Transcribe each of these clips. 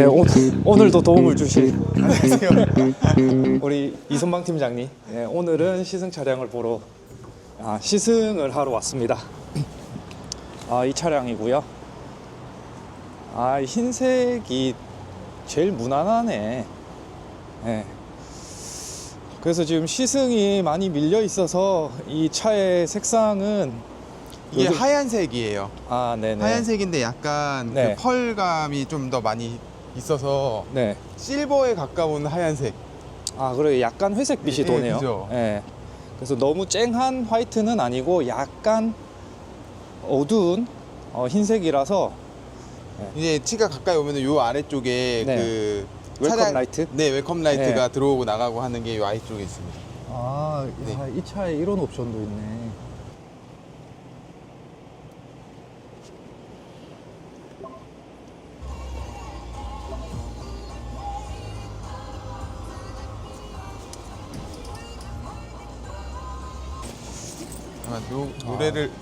네, 오늘도 도움을 주실 우리 이선방 팀장님. 네, 오늘은 시승 차량을 보러 시승을 하러 왔습니다. 이 차량이고요. 흰색이 제일 무난하네. 네. 그래서 지금 시승이 많이 밀려 있어서 이 차의 색상은 이게 하얀색이에요. 네네. 하얀색인데 약간 네. 그 펄감이 좀 더 많이 있어서 네. 실버에 가까운 하얀색. 그래 약간 회색빛이 예, 도네요. 그죠. 예. 그래서 너무 쨍한 화이트는 아니고 약간 어두운 흰색이라서. 이제 치가 가까이 오면은 요 아래쪽에 네. 그 웰컴 라이트? 네, 웰컴 라이트가 네. 들어오고 나가고 하는 게 요 아래쪽에 있습니다. 네. 이 차에 이런 옵션도 있네.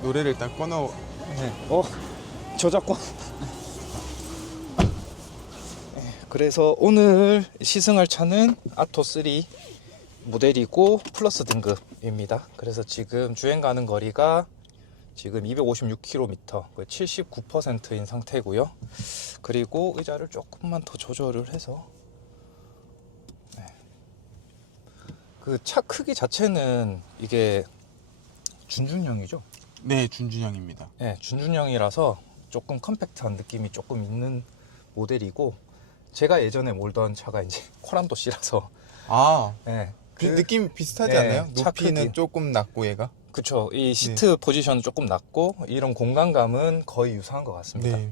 노래를 딱 꺼놓. 네. 저작권. 그래서 오늘 시승할 차는 아토3 모델이고 플러스 등급입니다. 그래서 지금 주행 가는 거리가 지금 256km, 79%인 상태고요. 그리고 의자를 조금만 더 조절을 해서 그 차 크기 자체는 이게 준준형이죠? 네, 준준형입니다. 네, 준준형이라서 조금 컴팩트한 느낌이 조금 있는 모델이고, 제가 예전에 몰던 차가 이제 코란도 C라서 네, 느낌 비슷하지 네, 않나요? 차 높이는 크기. 조금 낮고 얘가. 그쵸. 이 시트 포지션은 조금 낮고 이런 공간감은 거의 유사한 것 같습니다. 네.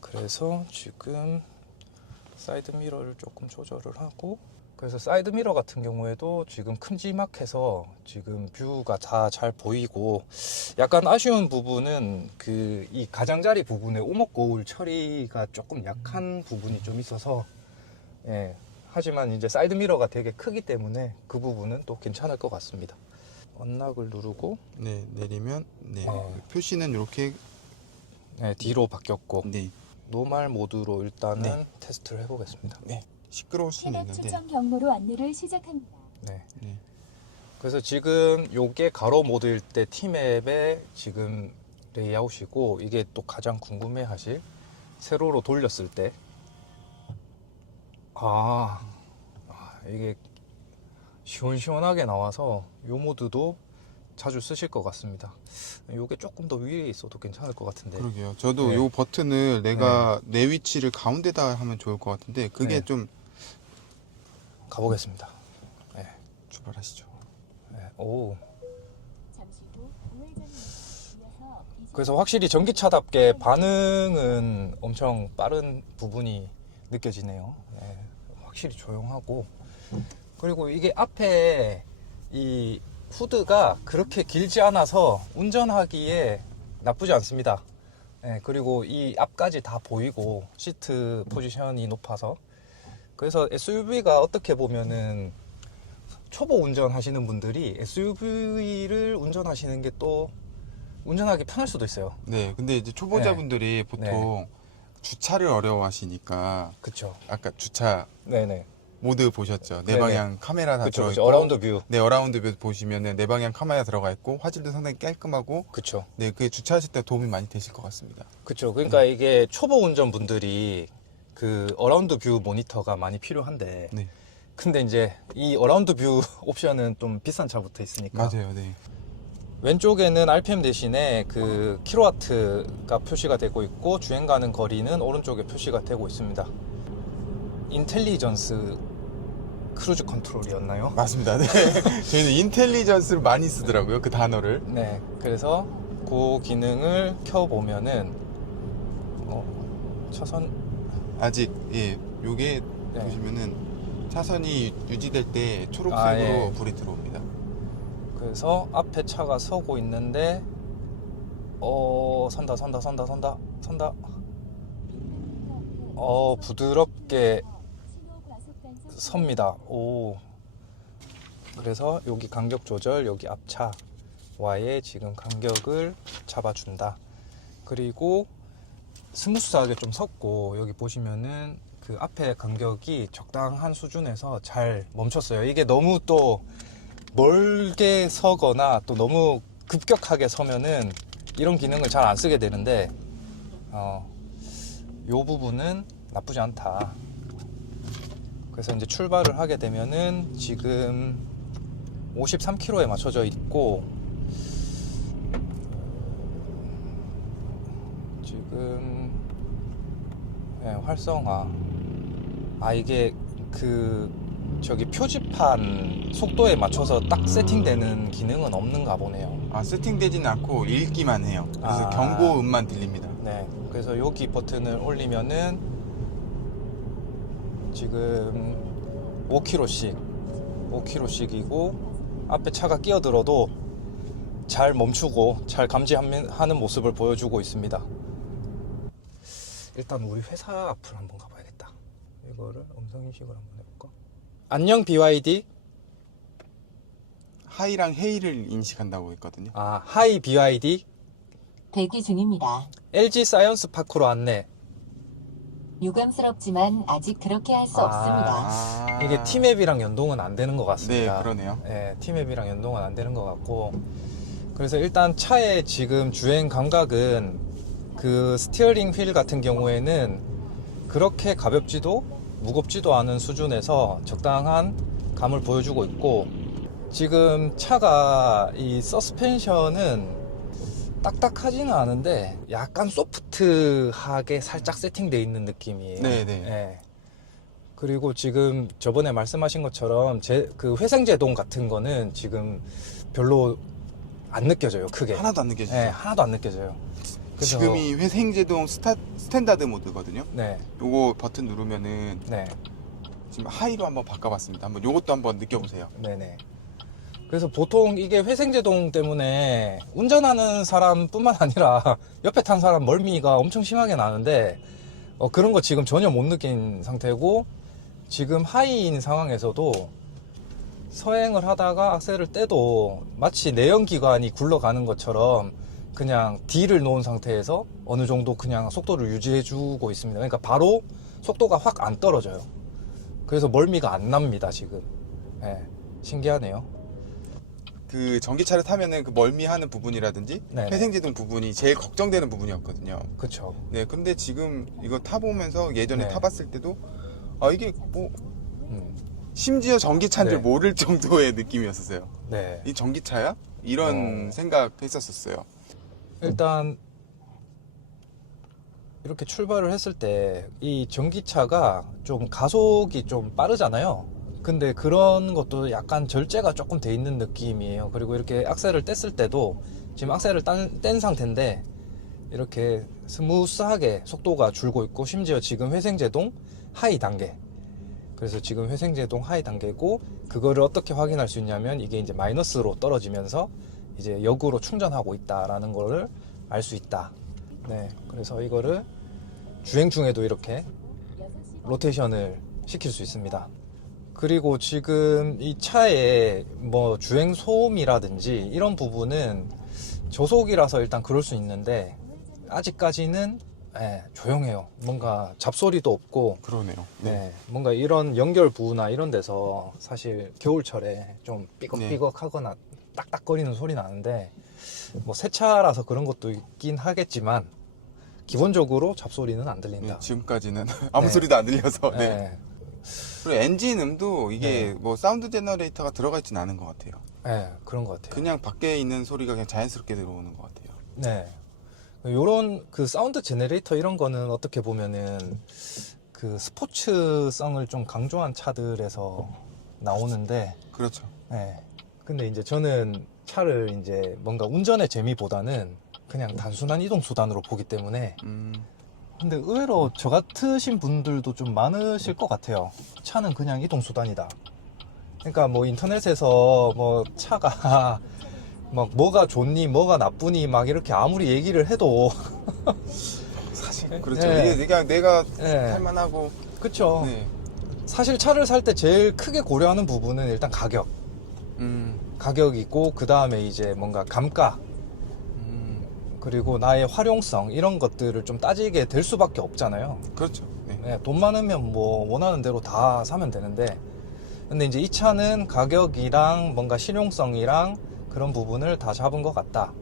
그래서 지금 사이드 미러를 조금 조절을 하고, 그래서 사이드 미러 같은 경우에도 지금 큼지막해서 지금 뷰가 다 잘 보이고, 약간 아쉬운 부분은 그 이 가장자리 부분에 오목 거울 처리가 조금 약한 부분이 좀 있어서, 예. 하지만 이제 사이드 미러가 되게 크기 때문에 그 부분은 또 괜찮을 것 같습니다. 언락을 누르고 네, 내리면 네. 어. 표시는 이렇게. 네, 뒤로 바뀌었고, 네. 노말 모드로 일단은 네. 테스트를 해보겠습니다. 네. 시끄러울 수는 차량 있는데. 추천 경로로 안내를 시작합니다. 네. 네. 그래서 지금 요게 가로 모드일 때 T맵의 지금 레이아웃이고, 이게 또 가장 궁금해 하실 세로로 돌렸을 때 이게 시원시원하게 나와서 요 모드도 자주 쓰실 것 같습니다. 요게 조금 더 위에 있어도 괜찮을 것 같은데. 그러게요. 저도 네. 요 버튼을 내가 내 위치를 가운데다 하면 좋을 것 같은데 그게 네. 좀. 가보겠습니다. 네. 출발하시죠. 네. 오. 잠시 후 우회전입니다. 이어서 그래서 확실히 전기차답게 반응은 엄청 빠른 부분이 느껴지네요. 네, 확실히 조용하고, 그리고 이게 앞에 이 후드가 그렇게 길지 않아서 운전하기에 나쁘지 않습니다. 네, 그리고 이 앞까지 다 보이고 시트 포지션이 높아서, 그래서 SUV가 어떻게 보면은 초보 운전하시는 분들이 SUV를 운전하시는 게 또 운전하기 편할 수도 있어요. 네. 근데 이제 초보자분들이 보통 주차를 어려워하시니까 그쵸. 아까 주차 네네. 모드 보셨죠? 내 네네. 방향 카메라 다 그쵸, 들어있고. 그쵸. 어라운드 뷰. 네, 어라운드 뷰 보시면은 내 방향 카메라 들어가 있고 화질도 상당히 깔끔하고. 그쵸. 네, 그게 주차하실 때 도움이 많이 되실 것 같습니다. 그쵸. 그러니까 이게 초보 운전 분들이 그 어라운드 뷰 모니터가 많이 필요한데, 네. 근데 이제 이 어라운드 뷰 옵션은 좀 비싼 차부터 있으니까. 맞아요. 네. 왼쪽에는 RPM 대신에 그 킬로와트가 표시가 되고 있고, 주행 가는 거리는 오른쪽에 표시가 되고 있습니다. 인텔리전스 크루즈 컨트롤이었나요? 맞습니다. 네. 저희는 인텔리전스를 많이 쓰더라고요. 그 단어를. 네. 그래서 그 기능을 켜보면은 차선. 아직 요게 네. 보시면은 차선이 유지될 때 초록색으로 예. 불이 들어옵니다. 그래서 앞에 차가 서고 있는데 선다. 부드럽게 섭니다. 오. 그래서 여기 간격 조절, 여기 앞차와의 지금 간격을 잡아준다. 그리고 스무스하게 좀 섰고, 여기 보시면은 그 앞에 간격이 적당한 수준에서 잘 멈췄어요. 이게 너무 또 멀게 서거나 또 너무 급격하게 서면은 이런 기능을 잘 안 쓰게 되는데 요 부분은 나쁘지 않다. 그래서 이제 출발을 하게 되면은 지금 53km에 맞춰져 있고 지금 활성화 이게 그 저기 표지판 속도에 맞춰서 딱 세팅되는 기능은 없는가 보네요. 세팅되지는 않고 읽기만 해요. 그래서 경고음만 들립니다. 네, 그래서 여기 버튼을 올리면은 지금 5km씩이고 앞에 차가 끼어들어도 잘 멈추고 잘 감지하는 모습을 보여주고 있습니다. 일단 우리 회사 앞을 한번 가봐야겠다. 이거를 음성인식을 한번 해볼까? 안녕 BYD. 하이랑 헤이를 인식한다고 했거든요. 하이 BYD. 대기 중입니다. LG 사이언스 파크로 안내. 유감스럽지만 아직 그렇게 할 수 없습니다. 이게 T맵이랑 연동은 안 되는 것 같습니다. 네, 그러네요. 네, T맵이랑 연동은 안 되는 것 같고, 그래서 일단 차의 지금 주행 감각은 그 스티어링 휠 같은 경우에는 그렇게 가볍지도 무겁지도 않은 수준에서 적당한 감을 보여주고 있고, 지금 차가 이 서스펜션은 딱딱하지는 않은데 약간 소프트하게 살짝 세팅되어 있는 느낌이에요. 네네. 예. 그리고 지금 저번에 말씀하신 것처럼 그 회생제동 같은 거는 지금 별로 안 느껴져요. 크게 하나도 안 느껴지죠. 예, 하나도 안 느껴져요. 그래서 지금이 회생제동 스탠다드 모드거든요. 네, 요거 버튼 누르면은 네, 지금 하이로 한번 바꿔봤습니다. 한번 요것도 한번 느껴보세요. 네네. 그래서 보통 이게 회생제동 때문에 운전하는 사람뿐만 아니라 옆에 탄 사람 멀미가 엄청 심하게 나는데 그런 거 지금 전혀 못 느낀 상태고, 지금 하이인 상황에서도 서행을 하다가 악셀을 떼도 마치 내연기관이 굴러가는 것처럼 그냥 D를 놓은 상태에서 어느 정도 그냥 속도를 유지해주고 있습니다. 그러니까 바로 속도가 확 안 떨어져요. 그래서 멀미가 안 납니다, 지금. 네, 신기하네요. 그 전기차를 타면은 그 멀미하는 부분이라든지 네네. 회생제동 부분이 제일 걱정되는 부분이었거든요. 그쵸. 네, 근데 지금 이거 타보면서 예전에 네. 타봤을 때도 이게 뭐 음, 심지어 전기차인 줄 네. 모를 정도의 느낌이었었어요. 네. 이 전기차야? 이런 생각했었어요. 일단 이렇게 출발을 했을 때 이 전기차가 좀 가속이 좀 빠르잖아요. 근데 그런 것도 약간 절제가 조금 돼 있는 느낌이에요. 그리고 이렇게 악셀을 뗐을 때도 지금 악셀을 뗀 상태인데 이렇게 스무스하게 속도가 줄고 있고, 심지어 지금 회생제동 하이 단계, 그래서 지금 회생제동 하이 단계고, 그거를 어떻게 확인할 수 있냐면 이게 이제 마이너스로 떨어지면서 이제 역으로 충전하고 있다라는 거를 알 수 있다. 네, 그래서 이거를 주행 중에도 이렇게 로테이션을 시킬 수 있습니다. 그리고 지금 이 차에 뭐 주행 소음이라든지 이런 부분은 저속이라서 일단 그럴 수 있는데 아직까지는 조용해요. 뭔가 잡소리도 없고, 그러네요. 네, 뭔가 이런 연결 부나 이런 데서 사실 겨울철에 좀 삐걱삐걱하거나 딱딱거리는 소리 나는데, 뭐 새 차라서 그런 것도 있긴 하겠지만 기본적으로 잡소리는 안 들린다. 네, 지금까지는 아무 네. 소리도 안 들려서. 네. 네, 그리고 엔진 음도 이게 네. 뭐 사운드 제너레이터가 들어가 있진 않은 것 같아요. 네, 그런 것 같아요. 그냥 밖에 있는 소리가 그냥 자연스럽게 들어오는 것 같아요. 네. 요런 그 사운드 제너레이터 이런 거는 어떻게 보면은 그 스포츠성을 좀 강조한 차들에서 나오는데, 그렇죠. 네. 근데 이제 저는 차를 이제 뭔가 운전의 재미보다는 그냥 단순한 이동 수단으로 보기 때문에, 근데 의외로 저 같으신 분들도 좀 많으실 것 같아요. 차는 그냥 이동 수단이다. 그러니까 뭐 인터넷에서 뭐 차가 막 뭐가 좋니 뭐가 나쁘니 막 이렇게 아무리 얘기를 해도 사실 그렇죠. 네. 이게 내가 네. 할만하고. 그쵸. 네. 사실 차를 살 때 제일 크게 고려하는 부분은 일단 가격이고, 그 다음에 이제 뭔가 감가, 그리고 나의 활용성, 이런 것들을 좀 따지게 될 수밖에 없잖아요. 그렇죠. 네. 예, 돈 많으면 뭐 원하는 대로 다 사면 되는데, 근데 이제 이 차는 가격이랑 뭔가 실용성이랑 그런 부분을 다 잡은 것 같다.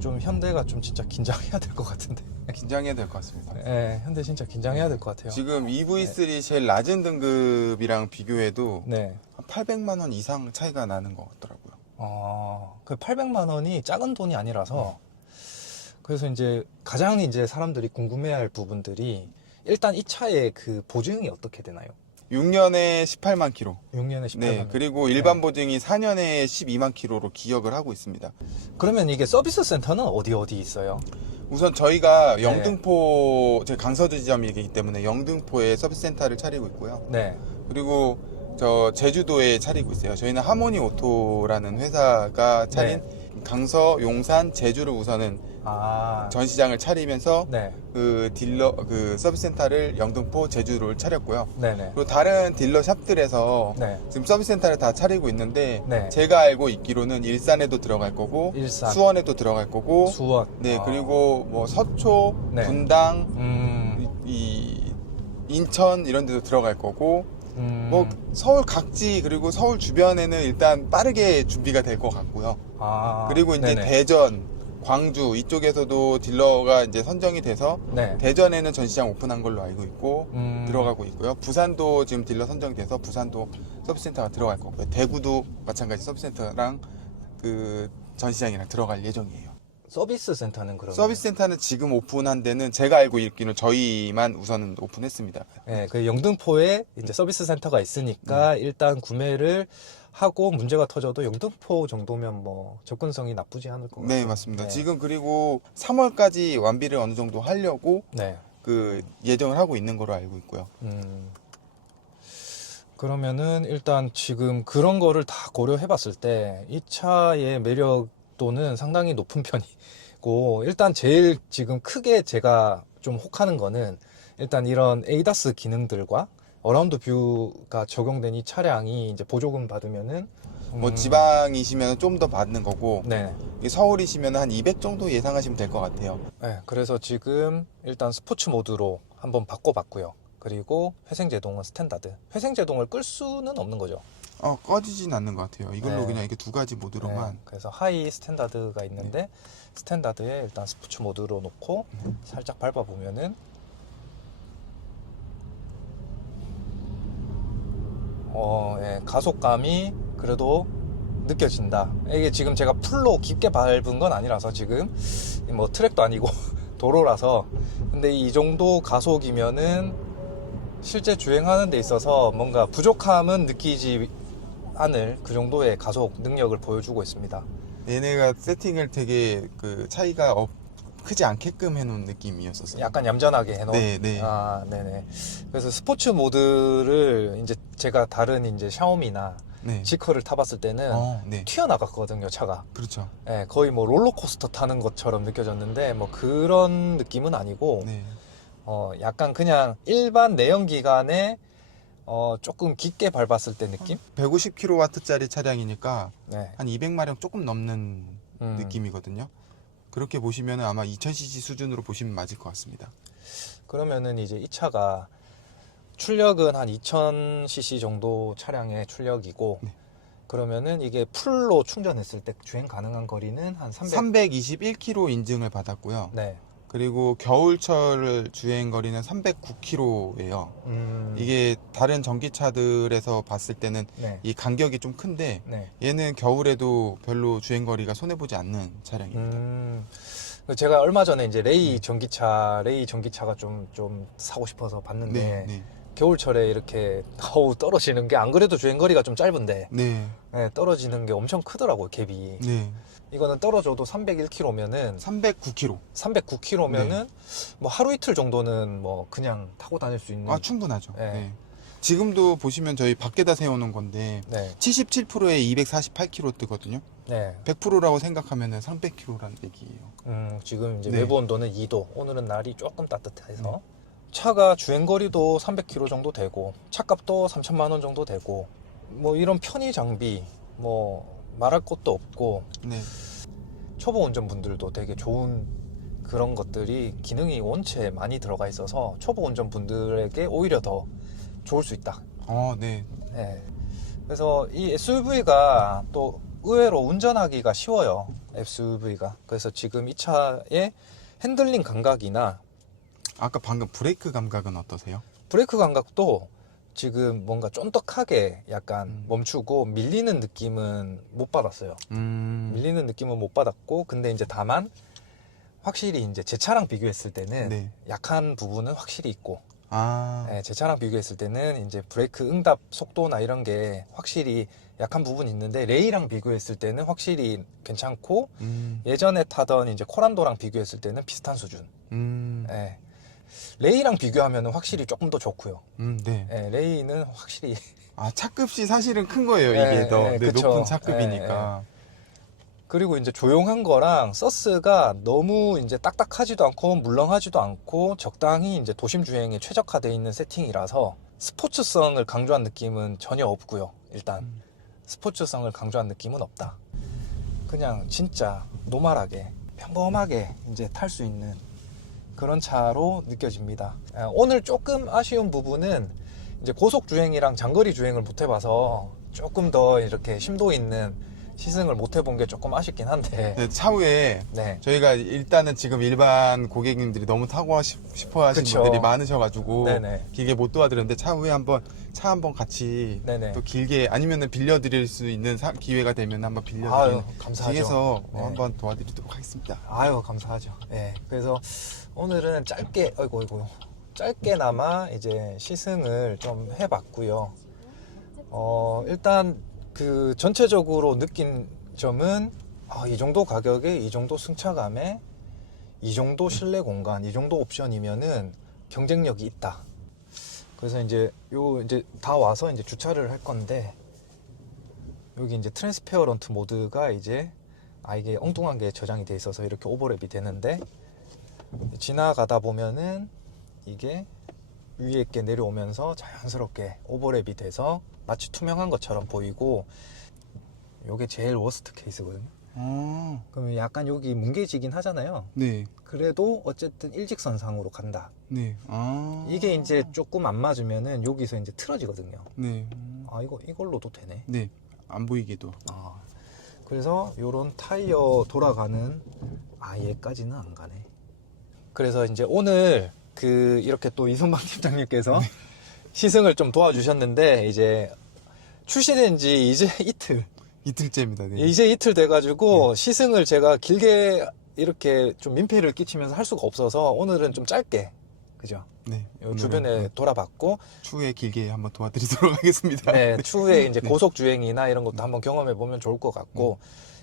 좀 현대가 좀 진짜 긴장해야 될 것 같은데. 긴장해야 될 것 같습니다. 예, 현대 진짜 긴장해야 될 것 같아요. 지금 EV3 제일 낮은 등급이랑 비교해도 네. 한 800만 원 이상 차이가 나는 것 같더라고요. 그 800만 원이 작은 돈이 아니라서, 그래서 이제 가장 이제 사람들이 궁금해할 부분들이, 일단 이 차의 그 보증이 어떻게 되나요? 6년에 18만 킬로. 6년에 18만 네, 원. 그리고 일반 보증이 4년에 12만 킬로로 기억을 하고 있습니다. 그러면 이게 서비스 센터는 어디 있어요? 우선 저희가 영등포, 제 강서주 지점이기 때문에 영등포에 서비스 센터를 차리고 있고요. 네. 그리고 저 제주도에 차리고 있어요. 저희는 하모니 오토라는 회사가 차린 강서, 용산, 제주를 우선은 아, 전시장을 차리면서 네. 그 딜러, 그 서비스 센터를 영등포, 제주를 차렸고요. 네네. 그리고 다른 딜러 샵들에서 네. 지금 서비스 센터를 다 차리고 있는데 네. 제가 알고 있기로는 일산에도 들어갈 거고 일산, 수원에도 들어갈 거고 수원. 네 아. 그리고 뭐 서초, 네. 분당, 이 인천 이런 데도 들어갈 거고 뭐 서울 각지 그리고 서울 주변에는 일단 빠르게 준비가 될 것 같고요. 아, 그리고 이제 네네. 대전, 광주 이쪽에서도 딜러가 이제 선정이 돼서 네. 대전에는 전시장 오픈한 걸로 알고 있고 들어가고 있고요. 부산도 지금 딜러 선정이 돼서 부산도 서비스 센터가 들어갈 거고요. 대구도 마찬가지 서비스 센터랑 그 전시장이랑 들어갈 예정이에요. 서비스 센터는 그러면 서비스 센터는 지금 오픈한 데는 제가 알고 있기는 저희만 우선은 오픈했습니다. 네, 그 영등포에 이제 서비스 센터가 있으니까 일단 구매를 하고 문제가 터져도 영등포 정도면 뭐 접근성이 나쁘지 않을 것 같아요. 네, 맞습니다. 네. 지금 그리고 3월까지 완비를 어느 정도 하려고 네. 그 예정을 하고 있는 거로 알고 있고요. 그러면은 일단 지금 그런 거를 다 고려해 봤을 때 이 차의 매력도는 상당히 높은 편이고, 일단 제일 지금 크게 제가 좀 혹하는 거는 일단 이런 에이다스 기능들과 어라운드 뷰가 적용된 이 차량이 이제 보조금 받으면은 뭐 지방이시면 좀 더 받는 거고 네. 서울이시면 한 200 정도 예상하시면 될 것 같아요. 네, 그래서 지금 일단 스포츠 모드로 한번 바꿔봤고요. 그리고 회생제동은 스탠다드. 회생제동을 끌 수는 없는 거죠. 꺼지진 않는 것 같아요. 이걸로 네. 그냥 이게 두 가지 모드로만. 네, 그래서 하이 스탠다드가 있는데 스탠다드에 일단 스포츠 모드로 놓고 살짝 밟아보면은 가속감이 그래도 느껴진다. 이게 지금 제가 풀로 깊게 밟은 건 아니라서 지금 뭐 트랙도 아니고 도로라서, 근데 이 정도 가속이면은 실제 주행하는 데 있어서 뭔가 부족함은 느끼지 않을 그 정도의 가속 능력을 보여주고 있습니다. 얘네가 세팅을 되게 그 차이가 크지 않게끔 해놓은 느낌이었었어요. 약간 얌전하게 해놓은. 네, 네. 아, 네네. 그래서 스포츠 모드를 이제 제가 다른 이제 샤오미나 네. 지커를 타봤을 때는 네. 튀어나갔거든요, 차가. 그렇죠. 네, 거의 뭐 롤러코스터 타는 것처럼 느껴졌는데 뭐 그런 느낌은 아니고, 네. 약간 그냥 일반 내연기관에 조금 깊게 밟았을 때 느낌? 150kW짜리 차량이니까 네. 한 200마력 조금 넘는 음. 느낌이거든요. 그렇게 보시면 아마 2000cc 수준으로 보시면 맞을 것 같습니다. 그러면은 이제 이 차가 출력은 한 2000cc 정도 차량의 출력이고, 네. 그러면은 이게 풀로 충전했을 때 주행 가능한 거리는 한 321km 인증을 받았고요. 네. 그리고 겨울철 주행 거리는 309km예요. 이게 다른 전기차들에서 봤을 때는 네. 이 간격이 좀 큰데 네. 얘는 겨울에도 별로 주행 거리가 손해 보지 않는 차량입니다. 제가 얼마 전에 이제 레이 전기차가 좀 사고 싶어서 봤는데, 네, 네, 겨울철에 이렇게 떨어지는 게, 안 그래도 주행 거리가 좀 짧은데 네, 네, 떨어지는 게 엄청 크더라고요, 갭이. 네. 이거는 떨어져도 301km면은 309km. 309km면은 뭐 하루 이틀 정도는 뭐 그냥 타고 다닐 수 있는. 충분하죠. 네. 네. 지금도 보시면 저희 밖에다 세워놓은 건데 네. 77%에 248km 뜨거든요. 네. 100%라고 생각하면 300km라는 얘기예요. 지금 이제 네. 외부 온도는 2도. 오늘은 날이 조금 따뜻해서 차가 주행 거리도 300km 정도 되고, 차값도 3천만 원 정도 되고, 뭐 이런 편의 장비 뭐 말할 것도 없고, 네. 초보 운전분들도 되게 좋은 그런 것들이 기능이 원체 많이 들어가 있어서 초보 운전 분들에게 오히려 더 좋을 수 있다. 네. 예. 그래서 이 SUV가 또 의외로 운전하기가 쉬워요. SUV가. 그래서 지금 이 차의 핸들링 감각이나 아까 방금 브레이크 감각은 어떠세요? 브레이크 감각도 지금 뭔가 쫀득하게 약간 멈추고 밀리는 느낌은 못 받았어요. 밀리는 느낌은 못 받았고, 근데 이제 다만 확실히 이제 제 차랑 비교했을 때는 네. 약한 부분은 확실히 있고, 아, 제 차랑 비교했을 때는 이제 브레이크 응답 속도나 이런 게 확실히 약한 부분이 있는데, 레이랑 비교했을 때는 확실히 괜찮고, 예전에 타던 이제 코란도랑 비교했을 때는 비슷한 수준. 예. 레이랑 비교하면 확실히 조금 더 좋고요. 네. 예, 레이는 확실히 아, 차급이 사실은 큰 거예요. 네, 이게 더 네, 네, 그쵸. 높은 차급이니까. 그리고 이제 조용한 거랑 서스가 너무 이제 딱딱하지도 않고 물렁하지도 않고 적당히 이제 도심 주행에 최적화되어 있는 세팅이라서 스포츠성을 강조한 느낌은 전혀 없고요. 일단 스포츠성을 강조한 느낌은 없다. 그냥 진짜 노멀하게 평범하게 이제 탈 수 있는 그런 차로 느껴집니다. 오늘 조금 아쉬운 부분은 이제 고속 주행이랑 장거리 주행을 못 해봐서 조금 더 이렇게 심도 있는 시승을 못 해본 게 조금 아쉽긴 한데. 네, 차후에 네. 저희가 일단은 지금 일반 고객님들이 너무 타고 싶어 하시는 그쵸. 분들이 많으셔가지고 네네. 길게 못 도와드렸는데 차후에 한번 차 한번 같이 네네. 또 길게 아니면은 빌려드릴 수 있는 기회가 되면 한번 아유, 빌려드리는 감사하죠. 뒤에서 네. 한번 도와드리도록 하겠습니다. 아유, 감사하죠. 예. 그래서 오늘은 짧게나마 이제 시승을 좀 해봤고요. 일단 그 전체적으로 느낀 점은 이 정도 가격에 이 정도 승차감에 이 정도 실내 공간, 이 정도 옵션이면은 경쟁력이 있다. 그래서 이제 이제 다 와서 이제 주차를 할 건데, 여기 이제 트랜스페어런트 모드가 이제 이게 엉뚱한 게 저장이 돼 있어서 이렇게 오버랩이 되는데, 지나가다 보면은 이게 위에 있게 내려오면서 자연스럽게 오버랩이 돼서 마치 투명한 것처럼 보이고, 요게 제일 워스트 케이스거든요. 그러면 약간 여기 뭉개지긴 하잖아요. 네, 그래도 어쨌든 일직선상으로 간다. 네. 이게 이제 조금 안 맞으면은 여기서 이제 틀어지거든요. 네, 이걸로도 되네. 네. 안 보이게도. 그래서 요런 타이어 돌아가는 얘까지는 안 가네. 그래서 이제 오늘 이렇게 또 이선방 팀장님께서 시승을 좀 도와주셨는데, 이제 출시된 지 이제 이틀째입니다. 네. 이제 이틀 돼가지고 시승을 제가 길게 이렇게 좀 민폐를 끼치면서 할 수가 없어서 오늘은 좀 짧게, 그죠? 네. 요 주변에 돌아봤고, 추후에 길게 한번 도와드리도록 하겠습니다. 네, 추후에 이제 네. 고속 주행이나 이런 것도 한번 경험해 보면 좋을 것 같고,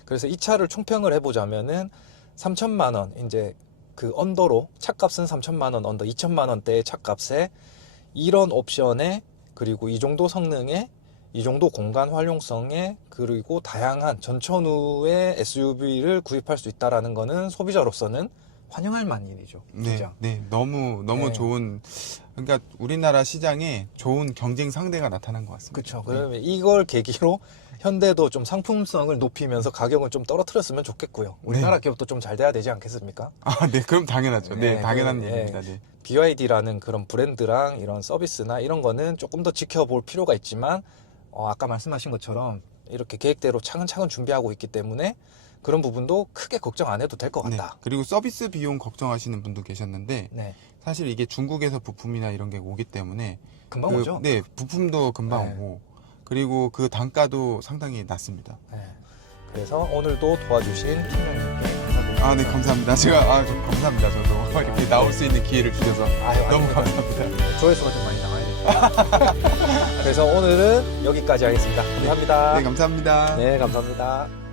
그래서 이 차를 총평을 해보자면은 3천만 원, 이제 그 언더로 차값은 3천만 원 언더, 2천만 원대의 차값에 이런 옵션에, 그리고 이 정도 성능에, 이 정도 공간 활용성에, 그리고 다양한 전천후의 SUV를 구입할 수 있다라는 거는 소비자로서는 환영할 만한 일이죠. 네, 그죠? 네, 너무 네. 좋은, 그러니까 우리나라 시장에 좋은 경쟁 상대가 나타난 것 같습니다. 그렇죠. 그러면 이걸 계기로 현대도 좀 상품성을 높이면서 가격을 좀 떨어뜨렸으면 좋겠고요. 우리나라 기업도 좀 잘 돼야 되지 않겠습니까? 네, 그럼 당연하죠. 네, 네, 당연한 네. 얘기입니다. 네. BYD라는 그런 브랜드랑 이런 서비스나 이런 거는 조금 더 지켜볼 필요가 있지만, 아까 말씀하신 것처럼 이렇게 계획대로 차근차근 준비하고 있기 때문에 그런 부분도 크게 걱정 안 해도 될 것 네. 같다. 그리고 서비스 비용 걱정하시는 분도 계셨는데 네. 사실 이게 중국에서 부품이나 이런 게 오기 때문에 금방 오죠? 네, 부품도 금방 네. 오고 그리고 그 단가도 상당히 낮습니다. 네. 그래서 오늘도 도와주신 팀장님께 감사드립니다. 네, 감사합니다. 제가 좀 감사합니다. 저도 이렇게 나올 수 있는 기회를 주셔서 너무 아닙니다. 감사합니다. 조회수가 좀 많이 나와야 돼요. 그래서 오늘은 여기까지 하겠습니다. 감사합니다. 네, 감사합니다. 네, 감사합니다.